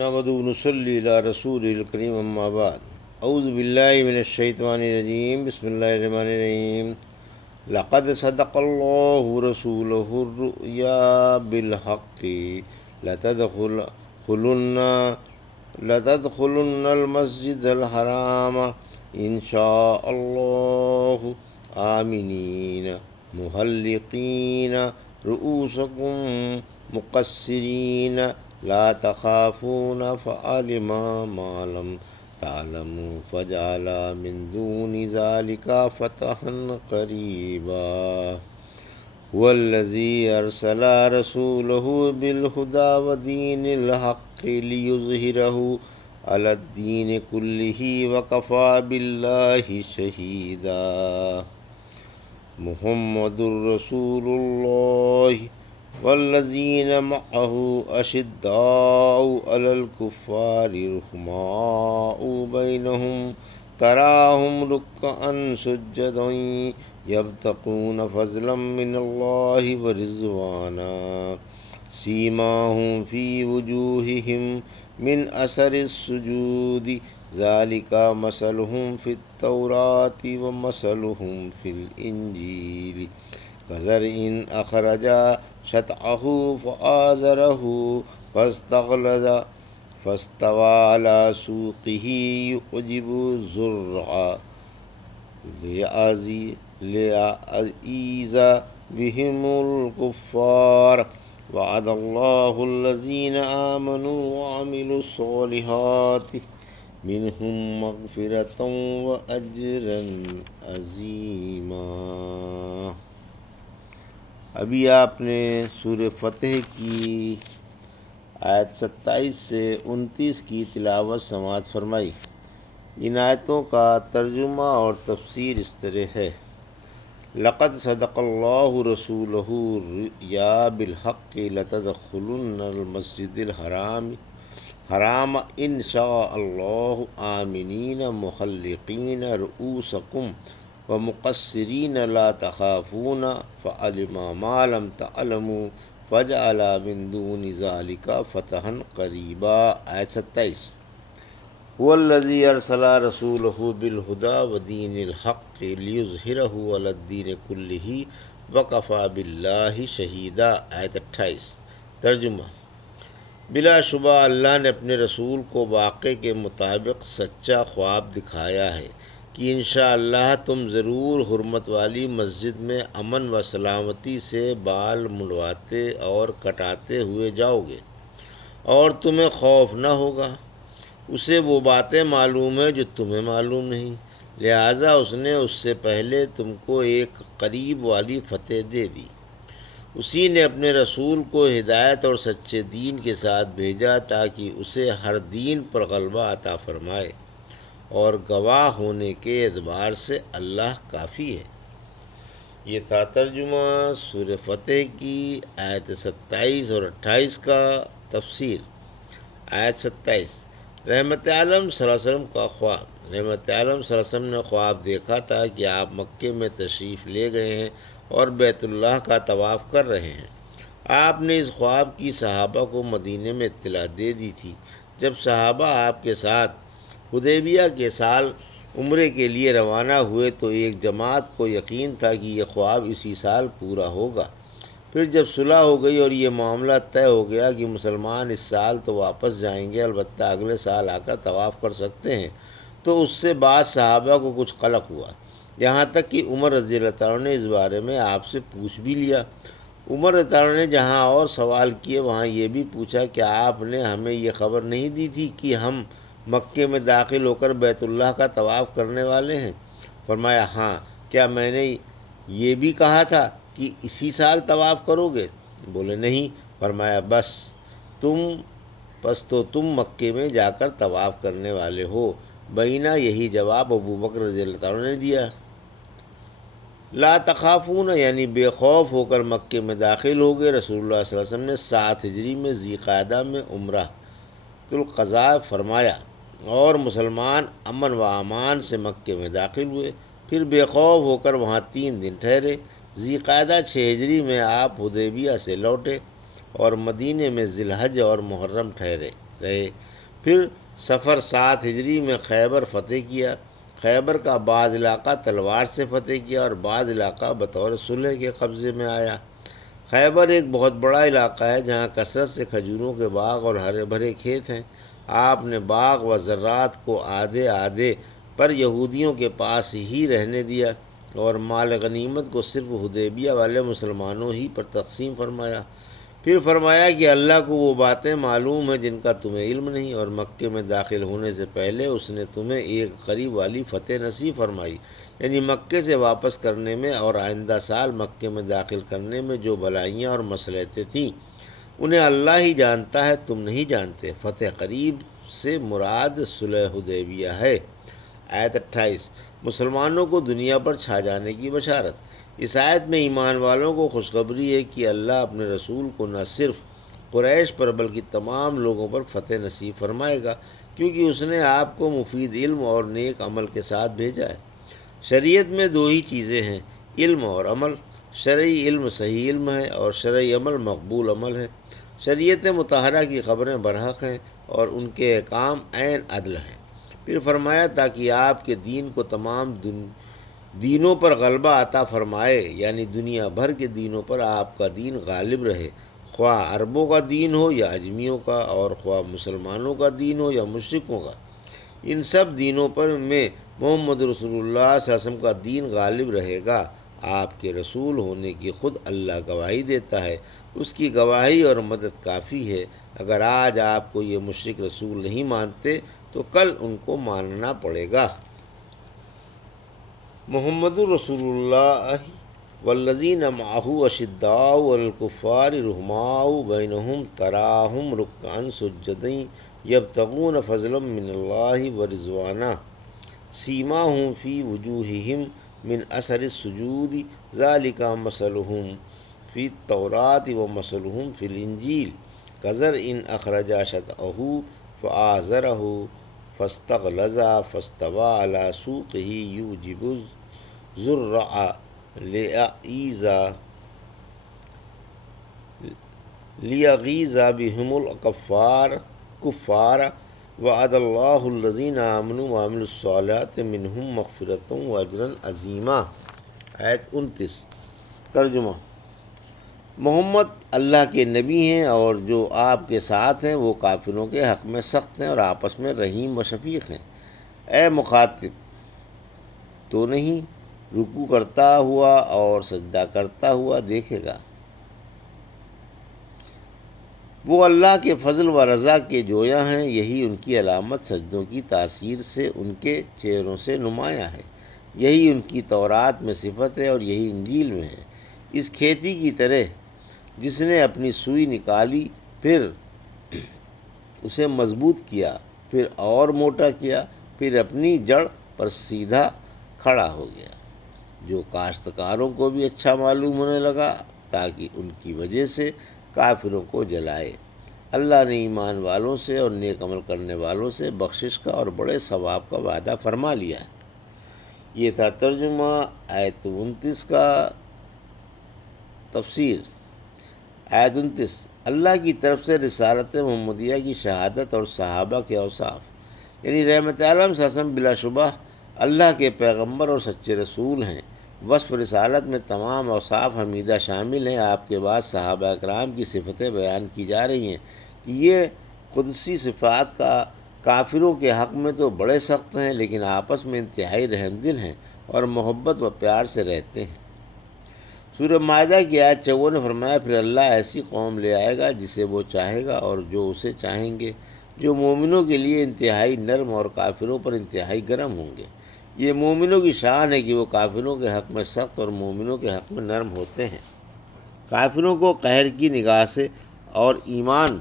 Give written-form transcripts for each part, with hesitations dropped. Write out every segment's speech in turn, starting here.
نحمدہ و نصلی علی رسول الکریم اما بعد اعوذ باللہ من الشیطان الرجیم بسم اللہ الرحمن الرحیم لقد صدق اللہ رسولہ الرؤیا بالحق لتدخلن المسجد الحرام انشاء اللہ آمنین محلقین رؤوسکم مقصرین لا تخافون فعلم ما لم تعلموا فجعل من دون ذلك فتحا قريبا هو الذي أرسل رسوله بالهدى ودين الحق ليظهره على الدين كله وكفى بالله شهيدا محمد رسول الله والذين معه أشداء على الكفار رحماء بينهم تراهم ركعا سجدا يبتغون فضلا من الله ورضوانا سيماهم في وجوههم من أثر السجود ذلك مثلهم في التوراة ومثلهم في الإنجيل كزرع أخرج شطأه فآزره فاستغلظ فاستوى على سوقه يعجب الزرع ليغيظ بهم الكفار وعد الله الذين آمنوا وعملوا الصالحات منهم مغفرة وأجرا عظيما۔ ابھی آپ نے سورہ فتح کی آیت 27 سے 29 کی تلاوت سماعت فرمائی۔ ان آیتوں کا ترجمہ اور تفسیر اس طرح ہے: لقد صدق اللہ رسولہ الرؤیا بالحق لتدخلن المسجد الحرام ان شاء اللہ آمنین محلقین رؤوسکم ومقصرین لا تخافون فعلم ما لم تعلموا فجعل من دون ذلك فتحا قریبا۔ آیت 27۔ هو الذی ارسل رسولہ بالہدی ودین الحق لیظہرہ علی الدین کلہ وکفی باللہ شہیدا۔ آیت 28۔ ترجمہ: بلا شبہ اللہ نے اپنے رسول کو واقعے کے مطابق سچا خواب دکھایا ہے کہ انشاءاللہ تم ضرور حرمت والی مسجد میں امن و سلامتی سے بال منڈواتے اور کٹاتے ہوئے جاؤ گے اور تمہیں خوف نہ ہوگا۔ اسے وہ باتیں معلوم ہیں جو تمہیں معلوم نہیں، لہٰذا اس نے اس سے پہلے تم کو ایک قریب والی فتح دے دی۔ اسی نے اپنے رسول کو ہدایت اور سچے دین کے ساتھ بھیجا تاکہ اسے ہر دین پر غلبہ عطا فرمائے، اور گواہ ہونے کے اعتبار سے اللہ کافی ہے۔ یہ تھا ترجمہ سورہ فتح کی آیت 27 اور 28 کا تفسیر۔ آیت 27۔ رحمت عالم صلی اللہ علیہ وسلم کا خواب۔ رحمت عالم صلی اللہ علیہ وسلم نے خواب دیکھا تھا کہ آپ مکے میں تشریف لے گئے ہیں اور بیت اللہ کا طواف کر رہے ہیں۔ آپ نے اس خواب کی صحابہ کو مدینے میں اطلاع دے دی تھی۔ جب صحابہ آپ کے ساتھ حدیبیہ کے سال عمرے کے لیے روانہ ہوئے تو ایک جماعت کو یقین تھا کہ یہ خواب اسی سال پورا ہوگا۔ پھر جب صلح ہو گئی اور یہ معاملہ طے ہو گیا کہ مسلمان اس سال تو واپس جائیں گے، البتہ اگلے سال آ کر طواف کر سکتے ہیں، تو اس سے بعد صحابہ کو کچھ قلق ہوا، یہاں تک کہ عمر رضی اللہ تعالیٰ نے اس بارے میں آپ سے پوچھ بھی لیا۔ عمر رضی اللہ تعالیٰ نے جہاں اور سوال کیے وہاں یہ بھی پوچھا کہ آپ نے ہمیں یہ خبر نہیں دی تھی کہ ہم مکے میں داخل ہو کر بیت اللہ کا طواف کرنے والے ہیں؟ فرمایا ہاں۔ کیا میں نے یہ بھی کہا تھا کہ اسی سال طواف کرو گے؟ بولے نہیں۔ فرمایا بس تو تم مکے میں جا کر طواف کرنے والے ہو۔ بینہ یہی جواب ابو بکر رضی اللہ تعالیٰ نے دیا۔ لا تخافون یعنی بے خوف ہو کر مکے میں داخل ہو گئے۔ رسول اللہ صلی اللہ علیہ وسلم نے 7 ہجری میں ذی قعدہ میں عمرہ القضاء فرمایا اور مسلمان امن و امان سے مکے میں داخل ہوئے۔ پھر بے خوف ہو کر وہاں 3 دن ٹھہرے۔ ذی قعدہ 6 ہجری میں آپ حدیبیہ سے لوٹے اور مدینے میں ذی الحج اور محرم ٹھہرے۔ رہے۔ پھر صفر 7 ہجری میں خیبر فتح کیا۔ خیبر کا بعض علاقہ تلوار سے فتح کیا اور بعض علاقہ بطور صلح کے قبضے میں آیا۔ خیبر ایک بہت بڑا علاقہ ہے جہاں کثرت سے کھجوروں کے باغ اور ہرے بھرے کھیت ہیں۔ آپ نے باغ و زراعت کو آدھے آدھے پر یہودیوں کے پاس ہی رہنے دیا اور مال غنیمت کو صرف حدیبیہ والے مسلمانوں ہی پر تقسیم فرمایا۔ پھر فرمایا کہ اللہ کو وہ باتیں معلوم ہیں جن کا تمہیں علم نہیں، اور مکے میں داخل ہونے سے پہلے اس نے تمہیں ایک قریب والی فتح نصیب فرمائی، یعنی مکے سے واپس کرنے میں اور آئندہ سال مکے میں داخل کرنے میں جو بلائیاں اور مصلحتیں تھیں انہیں اللہ ہی جانتا ہے، تم نہیں جانتے۔ فتح قریب سے مراد صلح حدیبیہ ہے۔ آیت 28 مسلمانوں کو دنیا پر چھا جانے کی بشارت۔ اس آیت میں ایمان والوں کو خوشخبری ہے کہ اللہ اپنے رسول کو نہ صرف قریش پر بلکہ تمام لوگوں پر فتح نصیب فرمائے گا، کیونکہ اس نے آپ کو مفید علم اور نیک عمل کے ساتھ بھیجا ہے۔ شریعت میں دو ہی چیزیں ہیں، علم اور عمل۔ شرعی علم صحیح علم ہے اور شرعی عمل مقبول عمل ہے۔ شریعت مطہرہ کی خبریں برحق ہیں اور ان کے احکام عین عدل ہیں۔ پھر فرمایا تاکہ آپ کے دین کو تمام دینوں پر غلبہ عطا فرمائے، یعنی دنیا بھر کے دینوں پر آپ کا دین غالب رہے، خواہ عربوں کا دین ہو یا اجمیوں کا، اور خواہ مسلمانوں کا دین ہو یا مشرکوں کا۔ ان سب دینوں پر میں محمد رسول اللہ صلی اللہ علیہ وسلم کا دین غالب رہے گا۔ آپ کے رسول ہونے کی خود اللہ گواہی دیتا ہے، اس کی گواہی اور مدد کافی ہے۔ اگر آج آپ کو یہ مشرک رسول نہیں مانتے تو کل ان کو ماننا پڑے گا۔ محمد رسول اللہ والذین معہ اشداء علی الکفار رحماء بینہم تراہم رکعا سجدا یبتغون فضلا من اللہ ورضوانا سیماہم فی وجوہہم من اثر السجود ذالک مثلہم فی التوراۃ ومثلہم فی الانجیل کزرع اخرج شطأہ فآزرہ فاستغلظ فاستوى علی سوقہ یعجب الزراع لیغیظ بہم الکفار وعد اللہ الذین آمنوا وعملوا الصالحات منہم مغفرۃ واجرا عظیما۔ آیت 29 ترجمہ۔ محمد اللہ کے نبی ہیں اور جو آپ کے ساتھ ہیں وہ کافروں کے حق میں سخت ہیں اور آپس میں رحیم و شفیق ہیں۔ اے مخاطب، تو نہیں رکوع کرتا ہوا اور سجدہ کرتا ہوا دیکھے گا؟ وہ اللہ کے فضل و رضا کے جویاں ہیں، یہی ان کی علامت سجدوں کی تاثیر سے ان کے چہروں سے نمایاں ہے، یہی ان کی تورات میں صفت ہے اور یہی انجیل میں ہے۔ اس کھیتی کی طرح جس نے اپنی سوئی نکالی، پھر اسے مضبوط کیا، پھر اور موٹا کیا، پھر اپنی جڑ پر سیدھا کھڑا ہو گیا، جو کاشتکاروں کو بھی اچھا معلوم ہونے لگا تاکہ ان کی وجہ سے کافروں کو جلائے۔ اللہ نے ایمان والوں سے اور نیک عمل کرنے والوں سے بخشش کا اور بڑے ثواب کا وعدہ فرما لیا ہے۔ یہ تھا ترجمہ آیت 29 کا۔ تفسیر۔ آیت 29 اللہ کی طرف سے رسالت محمدیہ کی شہادت اور صحابہ کے اوصاف، یعنی رحمت عالم صلی اللہ علیہ وسلم بلا شبہ اللہ کے پیغمبر اور سچے رسول ہیں۔ وصف رسالت میں تمام اوصاف حمیدہ شامل ہیں۔ آپ کے بعد صحابہ اکرام کی صفتیں بیان کی جا رہی ہیں کہ یہ قدسی صفات کا کافروں کے حق میں تو بڑے سخت ہیں، لیکن آپس میں انتہائی رحم دل ہیں اور محبت و پیار سے رہتے ہیں۔ سورہ مائدہ کی آیت 54 نے فرمایا، پھر اللہ ایسی قوم لے آئے گا جسے وہ چاہے گا اور جو اسے چاہیں گے، جو مومنوں کے لیے انتہائی نرم اور کافروں پر انتہائی گرم ہوں گے۔ یہ مومنوں کی شان ہے کہ وہ کافروں کے حق میں سخت اور مومنوں کے حق میں نرم ہوتے ہیں۔ کافروں کو قہر کی نگاہ سے اور ایمان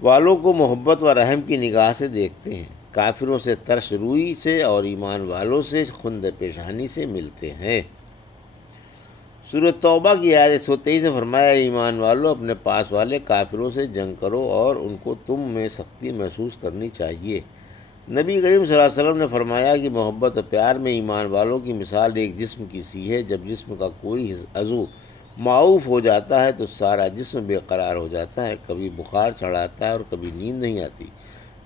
والوں کو محبت و رحم کی نگاہ سے دیکھتے ہیں۔ کافروں سے ترش روئی سے اور ایمان والوں سے خند پیشانی سے ملتے ہیں۔ سورۃ توبہ کی آیت 123 سے فرمایا، ایمان والوں اپنے پاس والے کافروں سے جنگ کرو اور ان کو تم میں سختی محسوس کرنی چاہیے۔ نبی کریم صلی اللہ علیہ وسلم نے فرمایا کہ محبت و پیار میں ایمان والوں کی مثال ایک جسم کی سی ہے، جب جسم کا کوئی عضو معاف ہو جاتا ہے تو سارا جسم بے قرار ہو جاتا ہے، کبھی بخار چڑھاتا ہے اور کبھی نیند نہیں آتی۔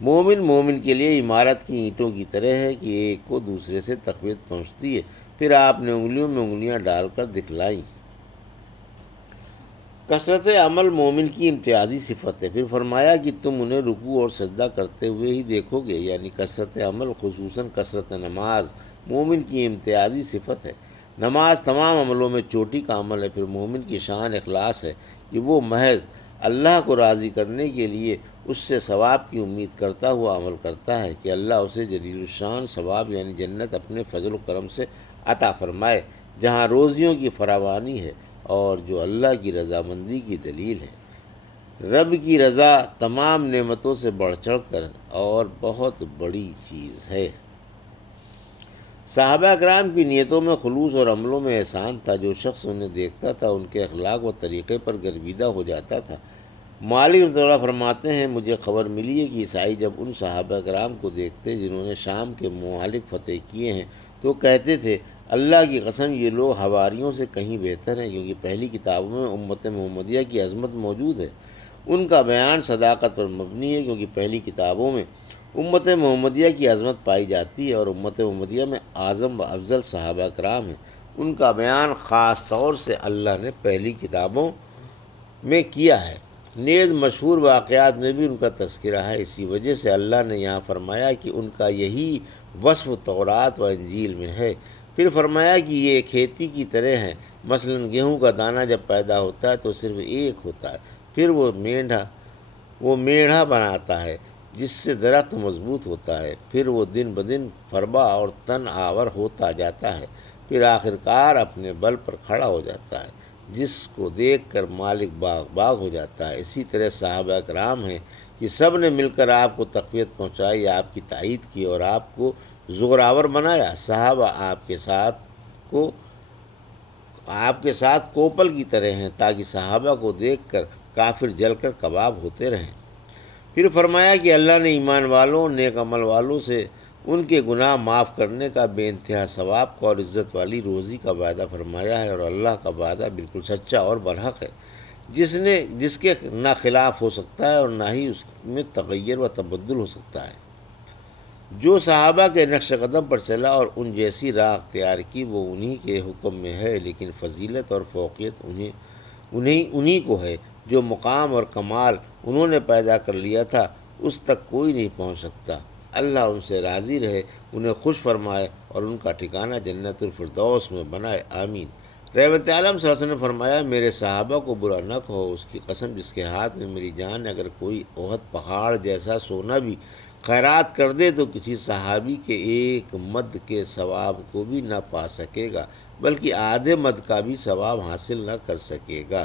مومن کے لیے عمارت کی اینٹوں کی طرح ہے کہ ایک کو دوسرے سے تقویت پہنچتی ہے۔ پھر آپ نے انگلیوں میں انگلیاں ڈال کر دکھلائیں۔ کثرت عمل مومن کی امتیازی صفت ہے۔ پھر فرمایا کہ تم انہیں رکوع اور سجدہ کرتے ہوئے ہی دیکھو گے، یعنی کثرت عمل خصوصاً کثرت نماز مومن کی امتیازی صفت ہے۔ نماز تمام عملوں میں چوٹی کا عمل ہے۔ پھر مومن کی شان اخلاص ہے کہ وہ محض اللہ کو راضی کرنے کے لیے اس سے ثواب کی امید کرتا ہوا عمل کرتا ہے کہ اللہ اسے جلیل الشان ثواب یعنی جنت اپنے فضل و کرم سے عطا فرمائے، جہاں روزیوں کی فراوانی ہے اور جو اللہ کی رضامندی کی دلیل ہے۔ رب کی رضا تمام نعمتوں سے بڑھ چڑھ کر اور بہت بڑی چیز ہے۔ صحابہ کرام کی نیتوں میں خلوص اور عملوں میں احسان تھا۔ جو شخص انہیں دیکھتا تھا ان کے اخلاق و طریقے پر گرویدہ ہو جاتا تھا۔ مالک رحمۃ اللہ فرماتے ہیں، مجھے خبر ملی ہے کہ عیسائی جب ان صحابہ کرام کو دیکھتے جنہوں نے شام کے ممالک فتح کیے ہیں تو کہتے تھے، اللہ کی قسم یہ لوگ حواریوں سے کہیں بہتر ہیں، کیونکہ پہلی کتابوں میں امت محمدیہ کی عظمت موجود ہے۔ ان کا بیان صداقت پر مبنی ہے، کیونکہ پہلی کتابوں میں امت محمدیہ کی عظمت پائی جاتی ہے اور امت محمدیہ میں اعظم و افضل صحابہ کرام ہیں۔ ان کا بیان خاص طور سے اللہ نے پہلی کتابوں میں کیا ہے۔ نیز مشہور واقعات میں بھی ان کا تذکرہ ہے۔ اسی وجہ سے اللہ نے یہاں فرمایا کہ ان کا یہی وصف تورات و انجیل میں ہے۔ پھر فرمایا کہ یہ کھیتی کی طرح ہیں، مثلا گیہوں کا دانہ جب پیدا ہوتا ہے تو صرف ایک ہوتا ہے، پھر وہ میڑھا بناتا ہے جس سے درخت مضبوط ہوتا ہے، پھر وہ دن بدن فربا اور تن آور ہوتا جاتا ہے، پھر آخرکار اپنے بل پر کھڑا ہو جاتا ہے، جس کو دیکھ کر مالک باغ ہو جاتا ہے۔ اسی طرح صحابہ کرام ہیں کہ سب نے مل کر آپ کو تقویت پہنچائی، آپ کی تائید کی اور آپ کو زوراور بنایا۔ صحابہ آپ کے ساتھ کوپل کی طرح ہیں، تاکہ صحابہ کو دیکھ کر کافر جل کر کباب ہوتے رہیں۔ پھر فرمایا کہ اللہ نے ایمان والوں نیک عمل والوں سے ان کے گناہ معاف کرنے کا بے انتہا ثواب کا اور عزت والی روزی کا وعدہ فرمایا ہے، اور اللہ کا وعدہ بالکل سچا اور برحق ہے، جس کے نہ خلاف ہو سکتا ہے اور نہ ہی اس میں تغیر و تبدل ہو سکتا ہے۔ جو صحابہ کے نقش قدم پر چلا اور ان جیسی راہ اختیار کی وہ انہی کے حکم میں ہے، لیکن فضیلت اور فوقیت انہی کو ہے۔ جو مقام اور کمال انہوں نے پیدا کر لیا تھا اس تک کوئی نہیں پہنچ سکتا۔ اللہ ان سے راضی رہے، انہیں خوش فرمائے اور ان کا ٹھکانہ جنت الفردوس میں بنائے، آمین۔ رحمت عالم صلی اللہ علیہ وسلم نے فرمایا، میرے صحابہ کو برا نہ کہو، اس کی قسم جس کے ہاتھ میں میری جان ہے، اگر کوئی احد پہاڑ جیسا سونا بھی خیرات کر دے تو کسی صحابی کے ایک مد کے ثواب کو بھی نہ پا سکے گا، بلکہ آدھے مد کا بھی ثواب حاصل نہ کر سکے گا۔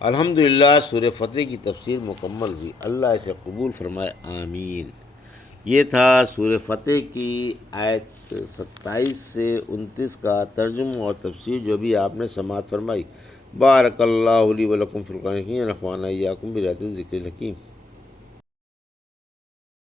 الحمدللہ سورہ فتح کی تفسیر مکمل ہوئی، اللہ اسے قبول فرمائے، آمین۔ یہ تھا سورہ فتح کی آیت 27 سے 29 کا ترجمہ اور تفسیر جو بھی آپ نے سماعت فرمائی۔ بارک اللہ لی و لکم فی القرآن الحکیم، ونفعنی وایاکم بآیات الذکر الحکیم۔